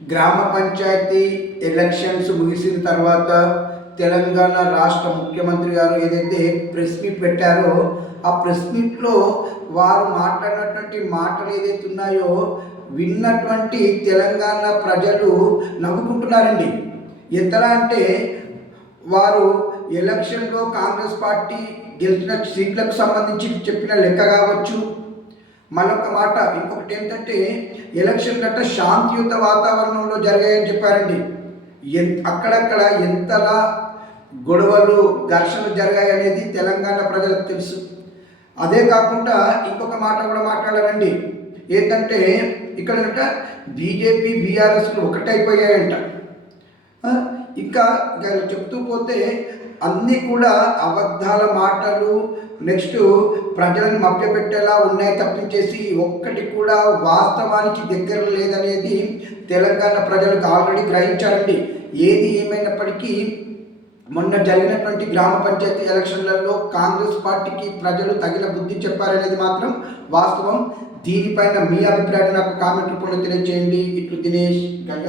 గ్రామ పంచాయతీ ఎలక్షన్స్ ముగిసిన తర్వాత తెలంగాణ రాష్ట్ర ముఖ్యమంత్రి గారు ఏదైతే ప్రెస్ మీట్ పెట్టారో ఆ ప్రెస్ మీట్లో వారు మాట్లాడినటువంటి మాటలు ఏదైతే ఉన్నాయో విన్నటువంటి తెలంగాణ ప్రజలు నవ్వుకుంటున్నారండి. ఎంతలా అంటే వారు ఎలక్షన్లో కాంగ్రెస్ పార్టీ గెలిచిన సీట్లకు సంబంధించి చెప్పిన లెక్క కావచ్చు. మరొక మాట ఇంకొకటి ఏంటంటే ఎలక్షన్ గట్ట శాంతియుత వాతావరణంలో జరిగాయని చెప్పారండి. అక్కడక్కడ ఎంతలా గొడవలు ఘర్షణలు జరిగాయి అనేది తెలంగాణ ప్రజలకు తెలుసు. అదే కాకుండా ఇంకొక మాట కూడా మాట్లాడారండి. ఏంటంటే ఇక్కడ బీజేపీ బీఆర్ఎస్లు ఒకటైపోయాయంట. ఇంకా చెప్తూ పోతే అన్నీ కూడా అబద్ధాల మాటలు, నెక్స్ట్ ప్రజలను మభ్యపెట్టేలా ఉన్నాయి తప్పించేసి ఒక్కటి కూడా వాస్తవానికి దగ్గర లేదనేది తెలంగాణ ప్రజలకు ఆల్రెడీ గ్రహించారండి. ఏది ఏమైనప్పటికీ మొన్న జరిగినటువంటి గ్రామ పంచాయతీ ఎలక్షన్లలో కాంగ్రెస్ పార్టీకి ప్రజలు తగిన బుద్ధి చెప్పారనేది మాత్రం వాస్తవం. దీనిపైన మీ అభిప్రాయాన్ని నాకు కామెంట్ రూపంలో తెలియజేయండి. ఇట్లు దినేష్ గంగ.